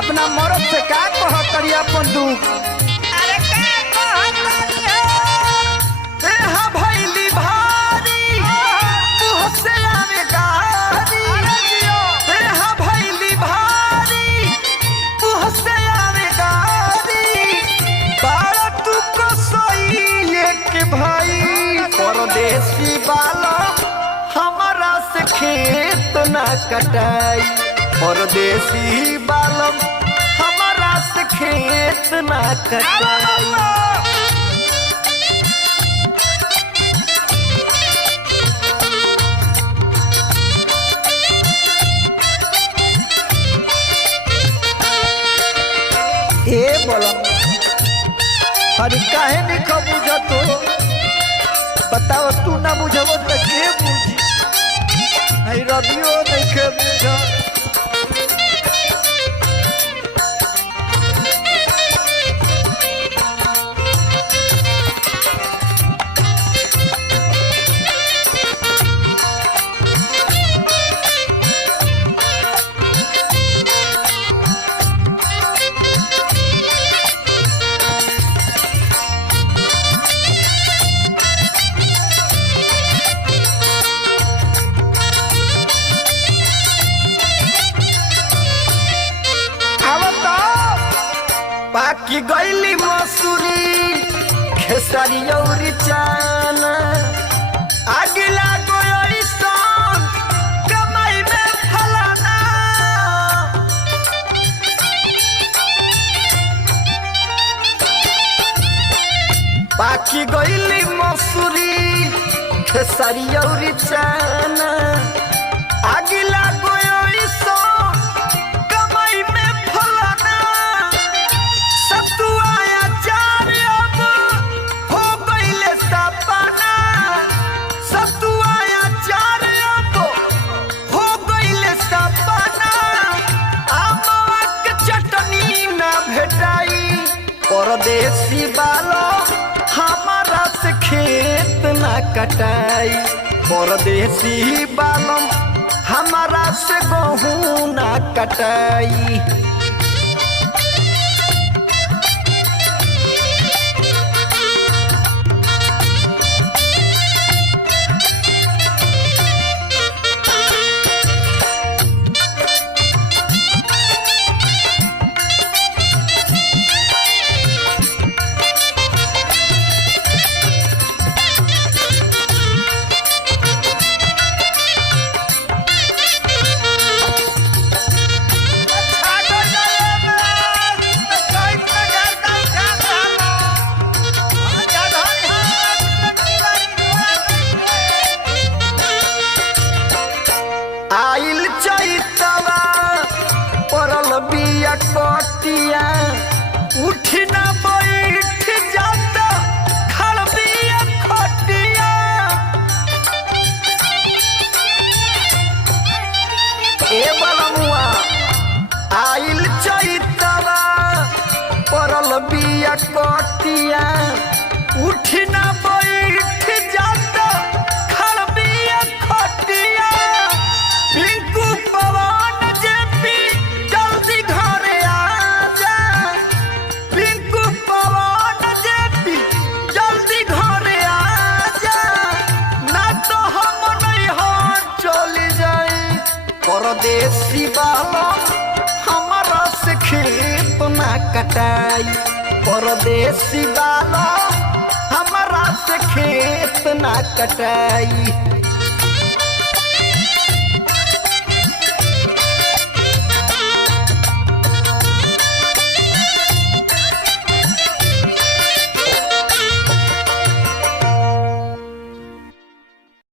अपना मरद से का कहतरी अपन दुख। अरे का कहतरी ए हा भइली भारी मुँह से आवे गारी। ए हा भइली भारी मुँह से आवे गारी। बाड़ा तू कसई के भाई परदेसी वाला हमारा से खेत ना कटाई। परदेसी बालम हमारा से खेत ना कटाई। हे बोलम अरे काहे नहीं बुझ तो बताओ तू ना बुझब तो के बुझी। रबियो नहीं के बुझ। बाकी गईली मसूरी खेसारी और चाना। आगिला गोई सन कमाई में फलाना। बाकी गईली मसूरी खेसारी और चाना। आगिला गोई सन कमाई में फलाना। सतुआया चार अब हो गईले सपना। सतुआया चार अब हो गईले सपना। आमवा के चटनी ना भेटाई। परदेसी वाला हमारा से खेत ना कटाई। परदेसी बालम हमारा से गेहूं ना कटाई। आइल चैतवा परल बिया कटिया। उठी ना बैठ जाता खड़ बिया खटिया। ए बलमुआ आइल चैतवा परल बिया कटिया। उठी ना बैठ जाता खड़ बिया खटिया। पिंकू पवन जेपी जल्दी घरे आजा। पिंकू पवन जेपी जल्दी घरे आजा। ना तो हम नहीं हो चली जाई। परदेसी वाला हमारा से खेत ना कटाई। परदेसी वाला हमारा से खेत ना कटाई।